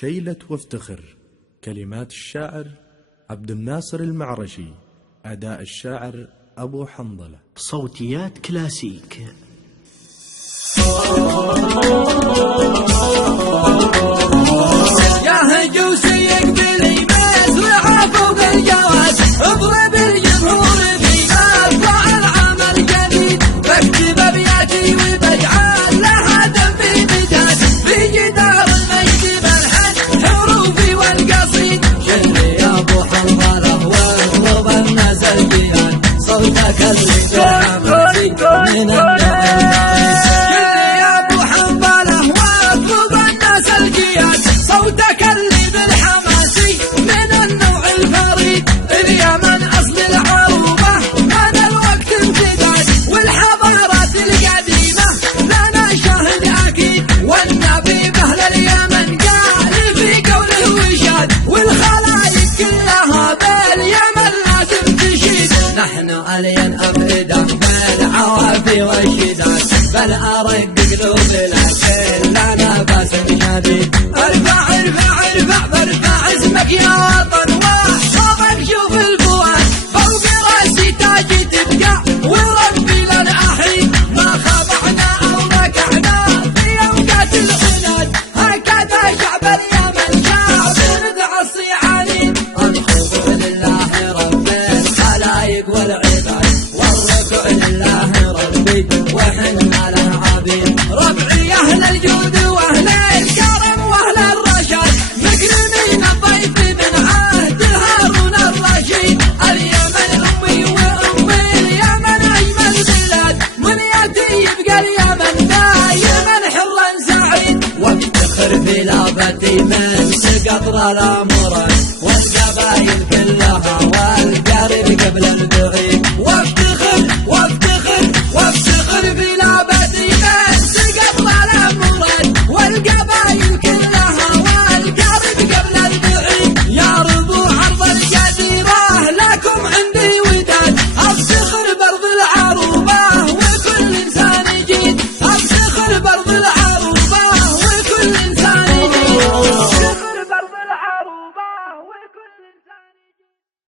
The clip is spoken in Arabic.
شيلة وافتخر. كلمات الشاعر عبد الناصر المعرشي، أداء الشاعر أبو حنظلة. صوتيات كلاسيك. يا هجوسي يقبل يماس وعافوا بالجواز، اضرب الجمهور بما طلع العمل جديد، بكتب ابياتي وبجعل لها دم في مداد، في جدار المجد بالحد حروفي والقصيد. شلي يا ابو حنظله واطلب الناس الجياد، صوتك اللي تحمسي من صوتك اللي بالحماسي من النوع الفريد، اليمن أصل العروبة من الوقت امتداد، والحضارات القديمة لنا شاهد أكيد، والنبي بأهل اليمن قال في قوله وشاد، والخلايق كلها باليمن لازم تشيد. نحن ألين أفئدة بالعوافي والشداد، بل أرق قلوب العسل لنا باس شديد. ارفع ارفع ارفع فارفع اسمك يا وطن، وصوبك شوف الفؤاد فوق راسي تاجي تبقى، وربي لنا احيد ما خضعنا او ركعنا في اوقات العناد، هكذا شعب اليمن شعب ندعصي عنيد. الخوف لله رب الخلايق والعباد، والركع لله ربي وحنا له عبيد. ربعي اهل الجود واهل الكرم واهل الرشاد، مكرمين الضيف من عهد هارون الرشيد. اليمن امي وامي اليمن اجمل بلاد، من ياتي يبقى اليمن دايما حرا سعيد. وافتخر في لابتي من سقطر الامورات، والقبايل كلها والقريب قبل البعيد.